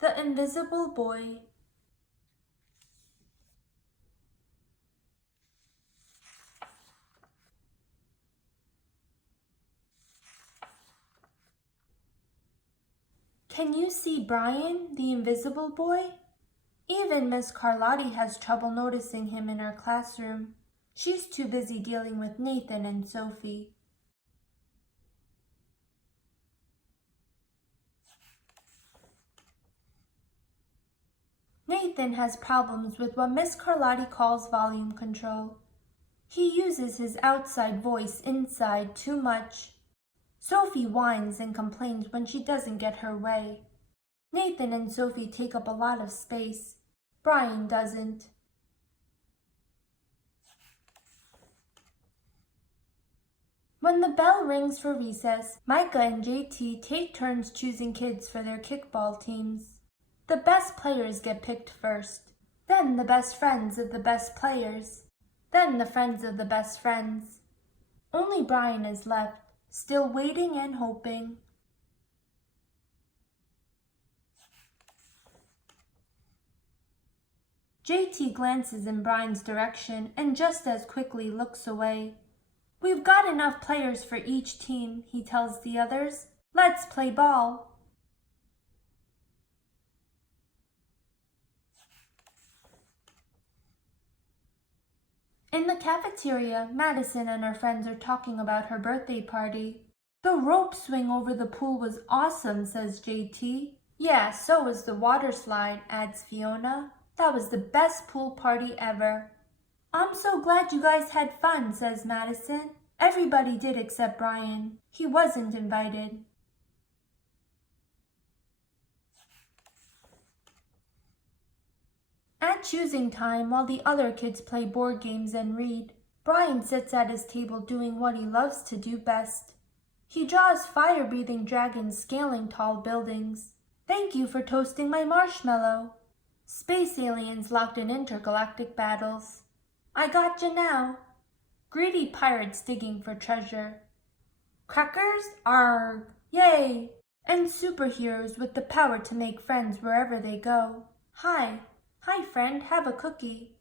The Invisible Boy. Can you see Brian, the invisible boy? Even Miss Carlotti has trouble noticing him in her classroom. She's too busy dealing with Nathan and Sophie. Nathan has problems with what Miss Carlotti calls volume control. He uses his outside voice inside too much. Sophie whines and complains when she doesn't get her way. Nathan and Sophie take up a lot of space. Brian doesn't. When the bell rings for recess, Micah and JT take turns choosing kids for their kickball teams. The best players get picked first, then the best friends of the best players, then the friends of the best friends. Only Brian is left, still waiting and hoping. JT glances in Brian's direction and just as quickly looks away. We've got enough players for each team, he tells the others. Let's play ball. In the cafeteria, Madison and her friends are talking about her birthday party. The rope swing over the pool was awesome, says JT. Yeah, so was the water slide, adds Fiona. That was the best pool party ever. I'm so glad you guys had fun, says Madison. Everybody did except Brian. He wasn't invited. At choosing time, while the other kids play board games and read, Brian sits at his table doing what he loves to do best. He draws fire-breathing dragons scaling tall buildings. Thank you for toasting my marshmallow. Space aliens locked in intergalactic battles. I gotcha now. Greedy pirates digging for treasure. Crackers? Arg! Yay! And superheroes with the power to make friends wherever they go. Hi. Hi, friend, have a cookie.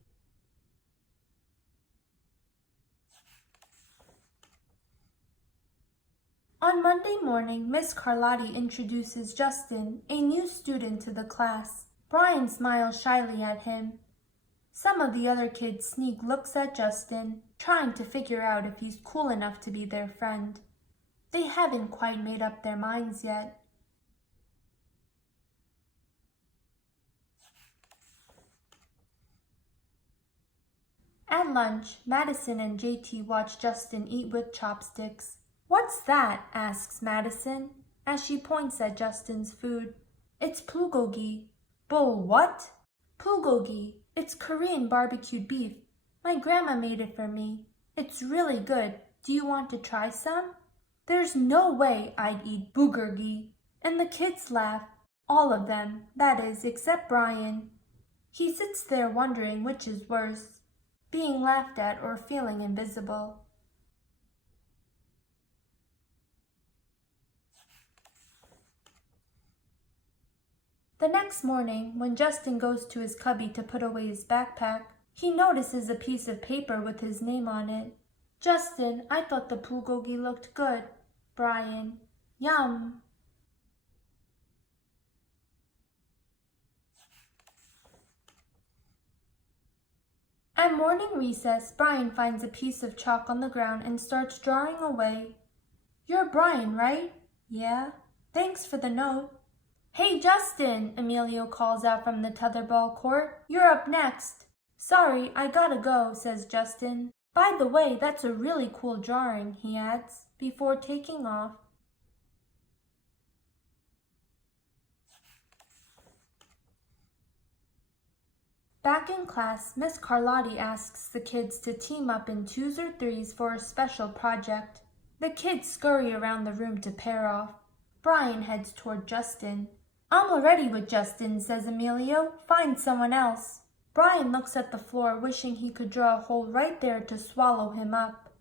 On Monday morning, Miss Carlotti introduces Justin, a new student, to the class. Brian smiles shyly at him. Some of the other kids sneak looks at Justin, trying to figure out if he's cool enough to be their friend. They haven't quite made up their minds yet. At lunch, Madison and JT watch Justin eat with chopsticks. What's that? Asks Madison, as she points at Justin's food. It's bulgogi. Bull what? Bulgogi. It's Korean barbecued beef. My grandma made it for me. It's really good. Do you want to try some? There's no way I'd eat bulgogi. And the kids laugh. All of them, that is, except Brian. He sits there wondering which is worse, being laughed at or feeling invisible. The next morning, when Justin goes to his cubby to put away his backpack, he notices a piece of paper with his name on it. Justin, I thought the bulgogi looked good. Brian, yum. At morning recess, Brian finds a piece of chalk on the ground and starts drawing away. You're Brian, right? Yeah. Thanks for the note. Hey, Justin, Emilio calls out from the tetherball court. You're up next. Sorry, I gotta go, says Justin. By the way, that's a really cool drawing, he adds, before taking off. Back in class, Miss Carlotti asks the kids to team up in 2s or 3s for a special project. The kids scurry around the room to pair off. Brian heads toward Justin. I'm already with Justin, says Emilio. Find someone else. Brian looks at the floor, wishing he could draw a hole right there to swallow him up.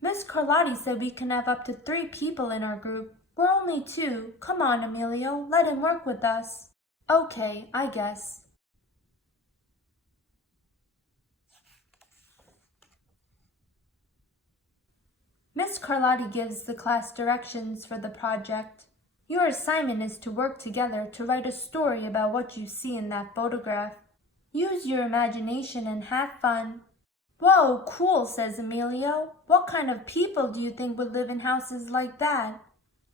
Miss Carlotti said we can have up to 3 people in our group. We're only 2. Come on, Emilio, let him work with us. Okay, I guess. Miss Carlotti gives the class directions for the project. Your assignment is to work together to write a story about what you see in that photograph. Use your imagination and have fun. Whoa, cool, says Emilio. What kind of people do you think would live in houses like that?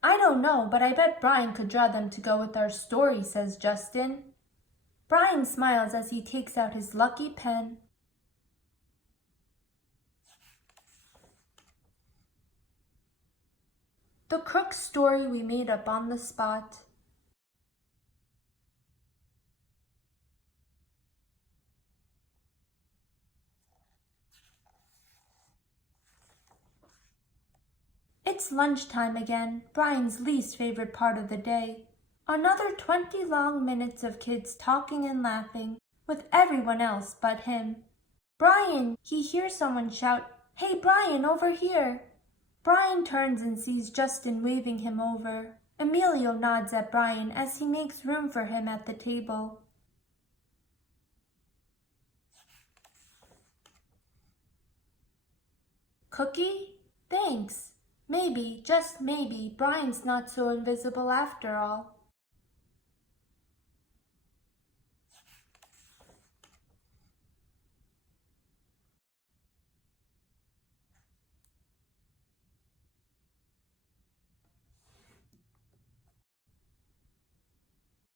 I don't know, but I bet Brian could draw them to go with our story, says Justin. Brian smiles as he takes out his lucky pen. The crook story we made up on the spot. It's lunchtime again, Brian's least favorite part of the day. Another 20 long minutes of kids talking and laughing, with everyone else but him. Brian! He hears someone shout, "Hey Brian, over here!" Brian turns and sees Justin waving him over. Emilio nods at Brian as he makes room for him at the table. Cookie? Thanks. Maybe, just maybe, Brian's not so invisible after all.